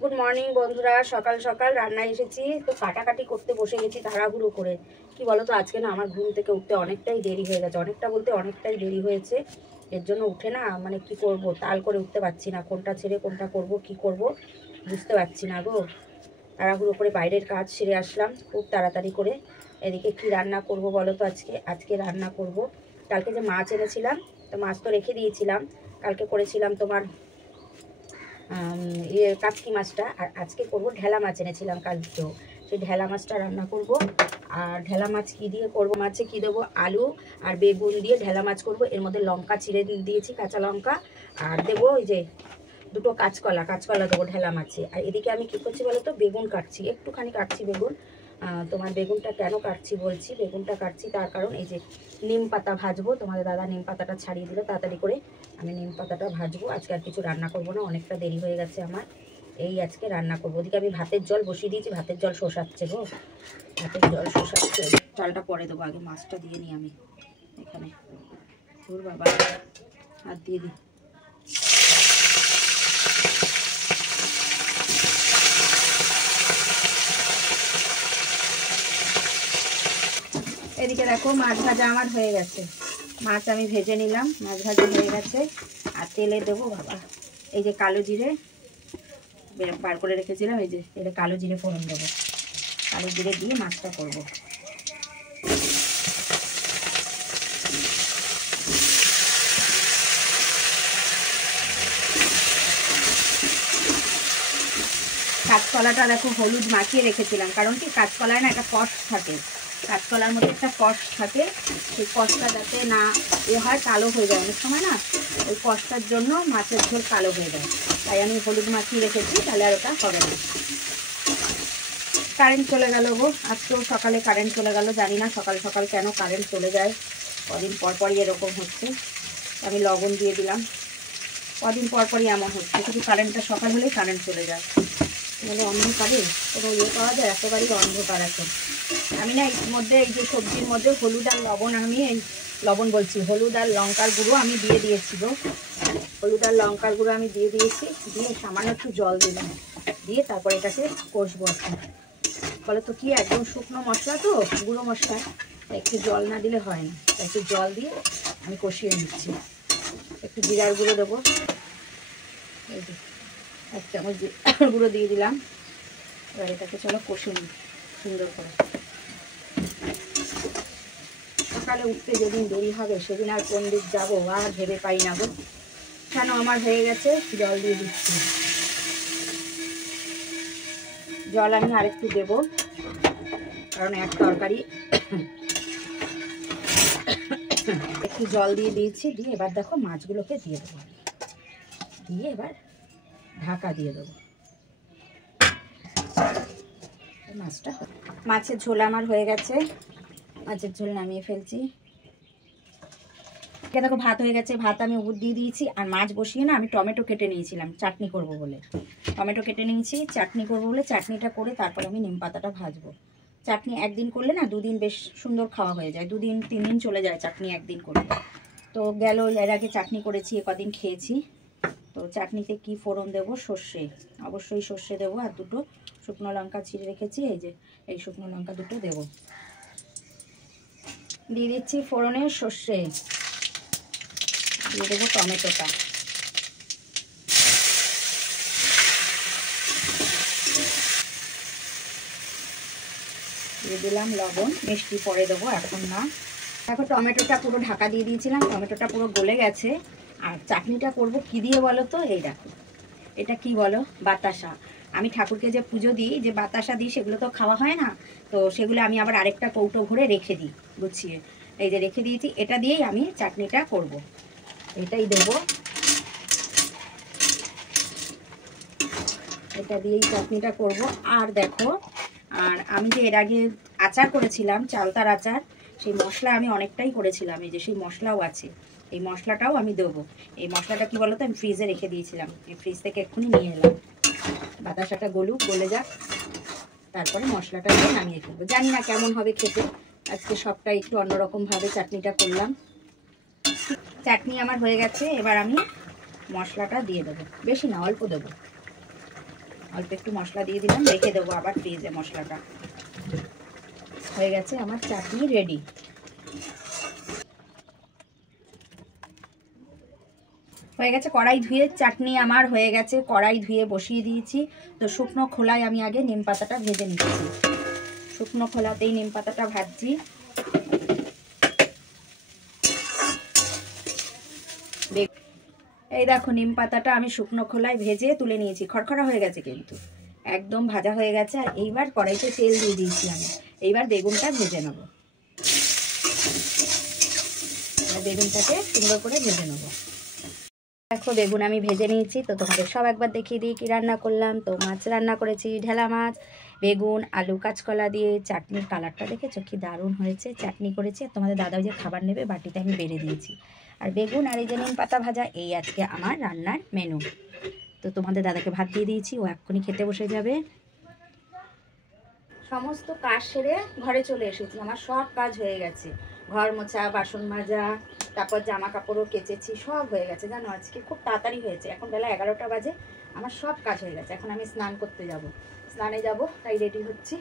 Good morning বন্ধুরা, সকাল সকাল রান্নায় এসেছি। তো কাটাকাটি করতে বসে গেছি তাড়াহুড়ো করে। কি বলো তো, আজকে না আমার ঘুম থেকে উঠতে অনেকটাই দেরি হয়ে গেছে। অনেকটা বলতে অনেকটাই দেরি হয়েছে। এর জন্য উঠে না মানে কি করব, তাল করে উঠতে পারছি না। কোনটা ছেড়ে কোনটা করব, কি করব বুঝতে পারছি না গো। তাড়াহুড়ো করে বাইরের কাজ সেরে আসলাম খুব তাড়াতাড়ি করে। এদিকে কি রান্না করব বলো তো। আজকে রান্না করব, কালকে যে মাছ এনেছিলাম, তো মাছ তো রেখে দিয়েছিলাম। কালকে করেছিলাম তোমার কাটকি মাছটা, আর আজকে করব ঢেলা মাছ এনেছিলাম কালকেও। সেই ঢেলা মাছটা রান্না করব। আর ঢেলা মাছ কী দিয়ে করব, মাছে কী দেবো, আলু আর বেগুন দিয়ে ঢেলা মাছ করব। এর মধ্যে লঙ্কা চিড়ে দিয়েছি, কাঁচা লঙ্কা, আর দেবো ওই যে দুটো কাঁচকলা দেবো ঢেলা মাছে। আর এদিকে আমি কী করছি বলো তো, বেগুন কাটছি, একটুখানি কাটছি বেগুন। তোমার বেগুনটা কেন কাটছি বলছি। বেগুনটা কাটছি তার কারণ এই যে নিম পাতা ভাজবো। তোমাদের দাদা নিম পাতাটা ছাড়িয়ে দিল তাড়াতাড়ি করে, আমি নিম পাতাটা ভাজবো। আজকে আর কিছু রান্না করবো না, অনেকটা দেরি হয়ে গেছে আমার। এই আজকে রান্না করবো। ওদিকে আমি ভাতের জল বসিয়ে দিয়েছি, ভাতের জল শোষাচ্ছে গো, ভাতের জল শোষাচ্ছে। চালটা পরে দেবো, আগে মাছটা দিয়ে নিই আমি এখানে। তোর বাবা হাত দিয়ে দিই। এদিকে দেখো মাছ ভাজা আমার হয়ে গেছে। মাছ আমি ভেজে নিলাম, মাছ ভাজা হয়ে গেছে। আর তেলে দেবো বাবা এই যে কালো জিরে বার করে রেখেছিলাম, এই যে তেলে কালো জিরে ফোড়ন দেবো। কালো জিরে দিয়ে মাছটা করবো। কাঁচকলাটা দেখো হলুদ মাখিয়ে রেখেছিলাম, কারণ কি কাঁচকলায় না একটা কষ থাকে, কাঁচকলার মধ্যে একটা কষ থাকে। সেই কষটা যাতে না হয়, কালো হয়ে যায় অনেক সময় না, ওই কষটার জন্য মাছের ঝোল কালো হয়ে যায়। তাই আমি হলুদ মাখিয়ে রেখেছি, তাহলে আর ওটা হবে না। কারেন্ট চলে গেল গো, আজকেও সকালে কারেন্ট চলে গেল। জানি না সকাল সকাল কেন কারেন্ট চলে যায়, কদিন পর পরই এরকম হচ্ছে। আমি লবণ দিয়ে দিলাম, কদিন পর পরই এমন হচ্ছে, শুধু কারেন্টটা সকাল হলেই কারেন্ট চলে যায়। মানে অন্ধকারে কোনো ইয়ে পাওয়া যায়, একেবারেই অন্ধকার এখন। আমি না এর মধ্যে এই যে সবজির মধ্যে হলুদ আর লবণ, আমি এই লবণ বলছি, হলুদ আর লঙ্কার গুঁড়ো আমি দিয়ে দিয়েছি গো। হলুদ আর লঙ্কার গুঁড়ো আমি দিয়ে দিয়েছি, দিয়ে সামান্য একটু জল দিলাম, দিয়ে তারপর এটাকে কষবো। এখন বলে তো কি, একদম শুকনো মশলা তো, গুঁড়ো মশলা, একটু জল না দিলে হয় না। একটু জল দিয়ে আমি কষিয়ে নিচ্ছি। একটু জিরার গুঁড়ো দেবো, এই যে 1 চামচ গুঁড়ো দিয়ে দিলাম। এবার এটাকে চলো কষে নিই সুন্দর করে। সকালে উঠতে যেদিন দেরি হবে সেদিন আর কোন দিক যাবো আর ভেবে পাই না গো। কেন আমার হয়ে গেছে, জল দিয়ে দিচ্ছি। জল আমি আরেকটু দেবো, কারণ এক তরকারি। একটু জল দিয়ে দিয়েছি, দিয়ে এবার দেখো মাছগুলোকে দিয়ে দেবো, দিয়ে এবার ঢাকা দিয়ে দেবো। মাছের ঝোল আমার হয়ে গেছে, মাছের ঝোল নামিয়ে ফেলছি। দেখো ভাত হয়ে গেছে, ভাত আমি উপর দিয়ে দিয়েছি। আর মাছ বসিয়ে না আমি টমেটো কেটে নিয়েছিলাম চাটনি করব বলে, টমেটো কেটে নিয়েছি চাটনি করব বলে। চাটনিটা করে তারপর আমি নিম পাতাটা ভাজবো। চাটনি একদিন করলে না দুদিন বেশ সুন্দর খাওয়া হয়ে যায়, 2 দিন 3 দিন চলে যায় চাটনি একদিন করলে। তো গেল, এর আগে চাটনি করেছি, কদিন খেয়েছি। তো চাটনিতে কি ফোড়ন দেবো, সর্ষে, অবশ্যই সর্ষে দেবো। আর 2টো শুকনো লঙ্কা ছিঁড়ে রেখেছি, এই যে এই শুকনো লঙ্কা 2টো দেবো। দিয়ে দিচ্ছি ফোড়নে সর্ষে, দিয়ে দেবো টমেটোটা, দিয়ে দিলাম লবণ, মিষ্টি পরে দেবো, এখন না। দেখো টমেটোটা পুরো ঢাকা দিয়ে দিয়েছিলাম, টমেটোটা পুরো গলে গেছে। আর চাটনিটা করব কি দিয়ে বলো তো, এই দেখো এটা কি বলো, বাতাসা। আমি ঠাকুরকে যে পুজো দিই, যে বাতাসা দিই, সেগুলো তো খাওয়া হয় না। তো সেগুলো আমি আবার আরেকটা কৌটো ভরে রেখে দিই গুছিয়ে, এই যে রেখে দিয়েছি। এটা দিয়েই আমি চাটনিটা করব, এটাই দেবো, এটা দিয়েই চাটনিটা করব। আর দেখো, আর আমি যে এর আগে আচার করেছিলাম, চালতার আচার, সেই মশলা আমি অনেকটাই করেছিলাম, এই যে সেই মশলাও আছে। এই মশলাটাও আমি দেবো। এই মশলাটা কি বলো তো, আমি ফ্রিজে রেখে দিয়েছিলাম, এই ফ্রিজ থেকে এক্ষুনি নিয়ে এলাম। বাতাসাটা গলুক, গলে যাক, তারপরে মশলাটা দিয়ে নামিয়ে ফেলবো। জানি না কেমন হবে খেতে, আজকে সবটা একটু অন্যরকমভাবে চাটনিটা করলাম। চাটনি আমার হয়ে গেছে, এবার আমি মশলাটা দিয়ে দেবো, বেশি না অল্প দেবো, অল্প একটু মশলা দিয়ে দিলাম, রেখে দেবো আবার ফ্রিজে মশলাটা। হয়ে গেছে আমার চাটনি রেডি। হয়ে গেছে কড়াই ধুয়ে, চাটনি আমার হয়ে গেছে, কড়াই ধুয়ে বসিয়ে দিয়েছি। তো শুকনো খোলায় আমি আগে নিম পাতাটা ভেজে নিচ্ছি। শুকনো খোলাতেই নিম পাতাটা ভাজছি। এই দেখো নিম পাতাটা আমি শুকনো খোলায় ভেজে তুলে নিয়েছি, খড়খড়া হয়ে গেছে কিন্তু একদম ভাজা হয়ে গেছে। আর এইবার কড়াইতে তেল দিয়ে দিয়েছি আমি। এইবার বেগুনটা ভেজে নেব, বেগুনটাকে সুন্দর করে ভেজে নেব। দেখো বেগুন আমি ভেজে নিয়েছি। তো তোমাদের সব একবার দেখিয়ে দিই কি রান্না করলাম। তো মাছ রান্না করেছি, ঢেলা মাছ, বেগুন, আলু, কাঁচকলা দিয়ে। চাটনির কালারটা দেখেছো কি দারুণ হয়েছে। চাটনি করেছি, আর তোমাদের দাদা যে খাবার নেবে বাটিতে আমি বেড়ে দিয়েছি। আর বেগুন আর এই যে নিম পাতা ভাজা, এই আজকে আমার রান্নার মেনু। তো তোমাদের দাদাকে ভাত দিয়ে দিয়েছি, ও এক্ষুনি খেতে বসে যাবে। সমস্ত কাজ সেরে ঘরে চলে এসেছি, আমার সব কাজ হয়ে গেছে। ঘর মোছা, বাসন মাজা, তারপর জামা কাপড়ও কেচেছি, সব হয়ে গেছে জানো। আজকে খুব তাড়াতাড়ি হয়েছে, এখন বেলা 11টা বাজে, আমার সব কাজ হয়ে গেছে। এখন আমি স্নান করতে যাব, স্নানে যাব, তাই রেডি হচ্ছি।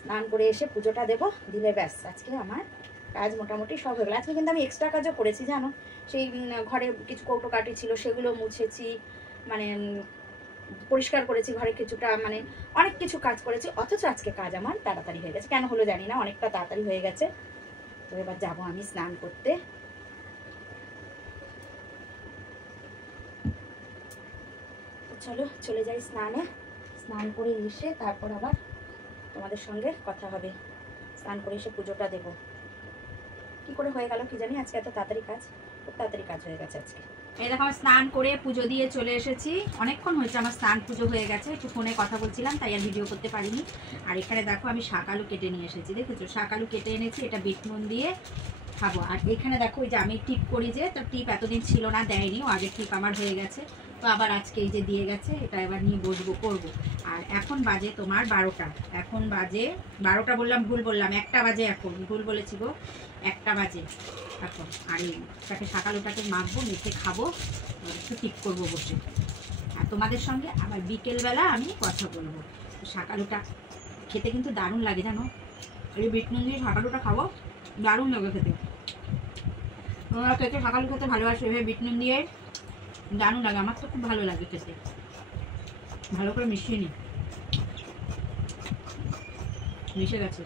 স্নান করে এসে পুজোটা দেবো, দিলে ব্যাস আজকে আমার কাজ মোটামুটি সব হয়ে গেল। আজকে কিন্তু আমি এক্সট্রা কাজও করেছি জানো। সেই ঘরে কিছু কৌটো কাটি ছিল, সেগুলো মুছেছি, মানে পরিষ্কার করেছি ঘরে কিছুটা, মানে অনেক কিছু কাজ করেছি। অথচ আজকে কাজ আমার তাড়াতাড়ি হয়ে গেছে, কেন হলো জানি না, অনেকটা তাড়াতাড়ি হয়ে গেছে। তো এবার যাবো আমি স্নান করতে। চলো চলে যাই স্নানে। স্নান করে এসে তারপর আবার তোমাদের সঙ্গে কথা হবে। স্নান করে এসে পুজোটা দেবো। কি করে হয়ে গেল কি জানি, আজকে এত তাড়াতাড়ি কাজ, খুব তাড়াতাড়ি কাজ হয়ে গেছে আজকে। এই দেখো আমার স্নান করে পুজো দিয়ে চলে এসেছি। অনেকক্ষণ হয়েছে আমার স্নান পুজো হয়ে গেছে, একটু ফোনে কথা বলছিলাম তাই আর ভিডিও করতে পারিনি। আর এখানে দেখো আমি শাক আলু কেটে নিয়ে এসেছি, দেখেছো শাক আলু কেটে এনেছি, এটা বিট নুন দিয়ে খাবো। আর এখানে দেখো ওই যে আমি টিপ করি, যে তো টিপ এতদিন ছিল না, দেয়নি, ও আগের টিপ আমার হয়ে গেছে। তো আবার আজকে এই যে দিয়ে গেছে, এটা এবার নিয়ে বসবো করবো। আর এখন বাজে তোমার 12টা, এখন বাজে 12টা বললাম, ভুল বললাম, 1টা বাজে, এখন ভুল বলেছি গো, 1টা বাজে এখন। আর এইটাকে সকালটাকে মাখবো, মেখে খাবো, একটু টিপ করবো বসে। আর তোমাদের সঙ্গে আবার বিকেলবেলা আমি কথা বলবো। শাকালুটা খেতে কিন্তু দারুণ লাগে জানো, এই বিট নুন দিয়ে শাকালুটা খাবো, দারুণ লাগে খেতে। তোমরা খেতে শাকালু খেতে ভালোবাসো এভাবে বিট নুন দিয়ে, দারুণ লাগে, আমার তো খুব ভালো লাগে খেতে। ভালো করে মিশিয়ে নি, মিশে গেছে।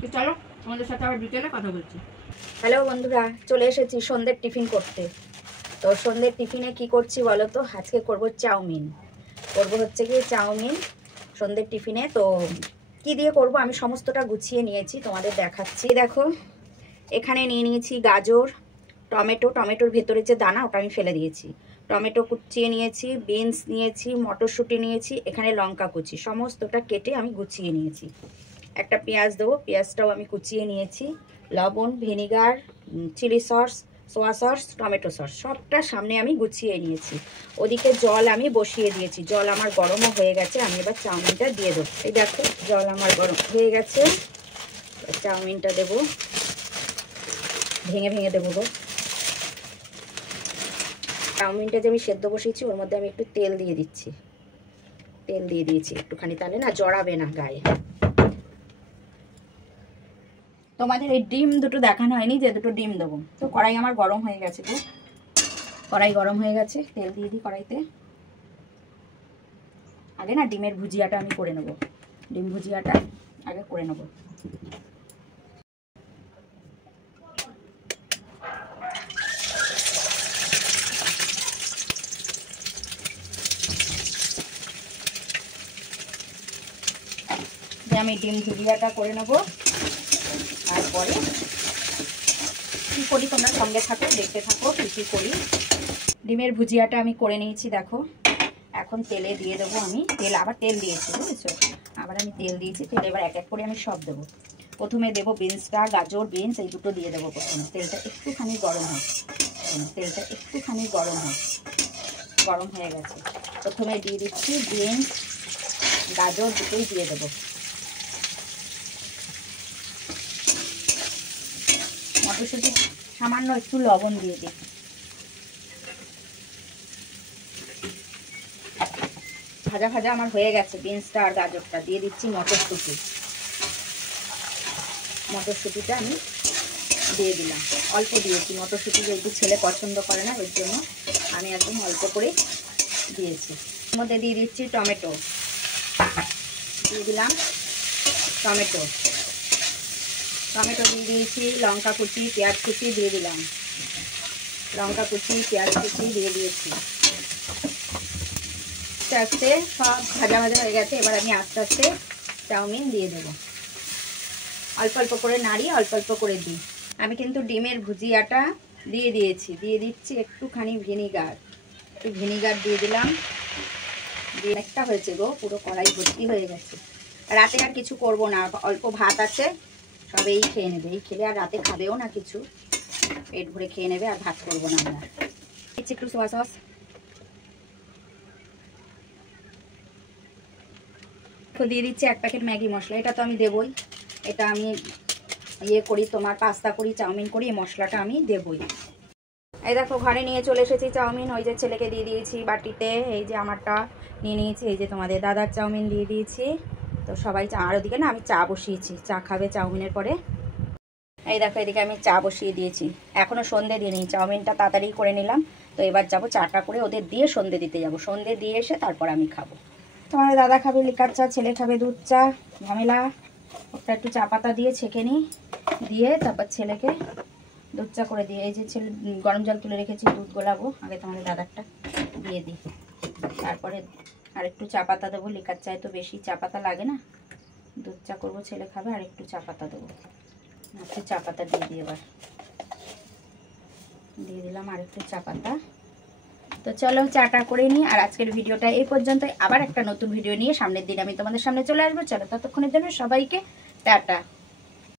তো চলো তোমাদের সাথে আবার বিকেলে কথা বলছি। হ্যালো বন্ধুরা, চলে এসেছি সন্ধ্যের টিফিন করতে। তো সন্ধ্যের টিফিনে কি করছি বলো তো, আজকে করব চাউমিন। করব হচ্ছে কি চাউমিন সন্ধ্যের টিফিনে। তো কি দিয়ে করব আমি সমস্তটা গুছিয়ে নিয়েছি, তোমাদের দেখাচ্ছি। দেখো এখানে নিয়ে নিয়েছি গাজর, টমেটো, টমেটোর ভেতরে যে দানা ওটা আমি ফেলে দিয়েছি, টমেটো কুচিয়ে নিয়েছি, বিনস নিয়েছি, মটরশুঁটি নিয়েছি, এখানে লঙ্কা কুচি, সমস্তটা কেটে আমি গুছিয়ে নিয়েছি। একটা পেঁয়াজ দেবো, পেঁয়াজটাও আমি কুচিয়ে নিয়েছি, লবণ, vinegar, chilli sauce, soya sauce, tomato sauce, সবটা সামনে আমি গুছিয়ে নিয়েছি। ওদিকে জল আমি বসিয়ে দিয়েছি, জল আমার গরমও হয়ে গেছে। আমি এবার চাউমিনটা দিয়ে দেবো। এই দেখো জল আমার গরম হয়ে গেছে, চাউমিনটা দেবো, ভেঙে ভেঙে দেবো গো। চাউমিনটা যে আমি সেদ্ধ বসিয়েছি ওর মধ্যে আমি একটু তেল দিয়ে দিচ্ছি, তেল দিয়ে দিয়েছি একটুখানি, তাহলে না জড়াবে না গায়ে। তোমাদের এই ডিম দুটো দেখানো হয়নি, যে দুটো ডিম দেবো। তো কড়াই আমার গরম হয়ে গেছে, তো কড়াই গরম হয়ে গেছে, তেল দিয়ে দিই কড়াইতে। আগে না ডিমের ভুজিয়াটা আমি করে নেব, ডিম ভুজিয়াটা আগে করে নেব। আমি ডিম ভুজিয়াটা করে নেব, তারপরে কি করি তোমরা সঙ্গে থাকো, দেখতে থাকো কি কি করি। ডিমের ভুজিয়াটা আমি করে নিয়েছি দেখো। এখন তেলে দিয়ে দেবো আমি, তেল আবার তেল দিয়েছি বুঝেছো, আবার আমি তেল দিয়েছি। তেল এবার এক এক করে আমি সব দেবো। প্রথমে দেবো বিনসটা, গাজর বিনস এই দুটো দিয়ে দেবো প্রথমে। তেলটা একটুখানি গরম হয়, তেলটা একটুখানি গরম হয়, গরম হয়ে গেছে। প্রথমে দিয়ে দিচ্ছি বিনস, গাজর দুটোই দিয়ে দেবো। মটরশুঁটি সামান্য একটু লবণ দিয়ে দিই। ভাজা ভাজা আমার হয়ে গেছে বিনসটা আর গাজরটা। দিয়ে দিচ্ছি মটরশুঁটি। মটরশুঁটিটা আমি দিয়ে দিলাম, অল্প দিয়েছি। মটরশুঁটি যেহেতু ছেলে পছন্দ করে না, এর জন্য আমি একদম অল্প করে দিয়েছি। এর মধ্যে দিয়ে দিচ্ছি টমেটো, দিয়ে দিলাম টমেটো। টমেটো দিয়ে দিয়েছি, লঙ্কা কুচি, পেঁয়াজ কুচি দিয়ে দিলাম। লঙ্কা কুচি, পেঁয়াজ কুচি দিয়ে দিয়েছি। আস্তে আস্তে সব ভাজা ভাজা হয়ে গেছে। এবার আমি আস্তে আস্তে চাউমিন দিয়ে দেবো। অল্প অল্প করে নাড়ি, অল্প অল্প করে দিই। আমি কিন্তু ডিমের ভুজিয়াটা দিয়ে দিয়েছি। দিয়ে দিচ্ছি একটুখানি ভিনিগার, একটু ভিনিগার দিয়ে দিলাম। দিয়ে একটা হয়েছে গো, পুরো কড়াই ভর্তি হয়ে গেছে। রাতে আর কিছু করব না, অল্প ভাত আছে, সব এই খেয়ে নেবে। এই খেলে আর রাতে খাবেও না কিছু, পেট ভরে খেয়ে নেবে, আর ভাত করবো না আমরা। একটু সোয়া সস, তো দিয়ে দিচ্ছি 1 প্যাকেট ম্যাগি মশলা। এটা তো আমি দেবই, এটা আমি ইয়ে করি, তোমার পাস্তা করি, চাউমিন করি, এই মশলাটা আমি দেবই। এই দেখো ঘরে নিয়ে চলে এসেছি চাউমিন। ওই যে ছেলেকে দিয়ে দিয়েছি বাটিতে, এই যে আমারটা নিয়ে নিয়েছি, এই যে তোমাদের দাদার চাউমিন দিয়ে দিয়েছি। তো সবাই চা, আর ওদিকে না আমি চা বসিয়েছি, চা খাবে চাউমিনের পরে। এই দেখো এদিকে আমি চা বসিয়ে দিয়েছি, এখনও সন্ধে দিইনি, চাউমিনটা তাড়াতাড়ি করে নিলাম। তো এবার যাবো চাটা করে ওদের দিয়ে সন্ধে দিতে যাব। সন্ধে দিয়ে এসে তারপর আমি খাবো। তোমাদের দাদা খাবে লিকার চা, ছেলে খাবে দুধ চা। ঝামেলা, ওটা একটু চা পাতা দিয়ে ছেঁকে নিই, দিয়ে তারপর ছেলেকে দুধ চা করে দিয়ে, এই যে ছেলে গরম জল তুলে রেখেছি, দুধ গোলাবো। আগে তোমাদের দাদারটা দিয়ে দিই, তারপরে আর একটু চা পাতা দেবো। লিকার চায় তো বেশি চা পাতা লাগে না, দুধ চা করবো, ছেলে খাবে, আর একটু চা পাতা দেবো। একটু চা পাতা দিয়ে দিই, এবার দিয়ে দিলাম আর একটু চা পাতা। তো চলো চাটা করে নিই। আর আজকের ভিডিওটা এই পর্যন্তই। আবার একটা নতুন ভিডিও নিয়ে সামনের দিন আমি তোমাদের সামনে চলে আসবো। চলো ততক্ষণের জন্য সবাইকে টাটা।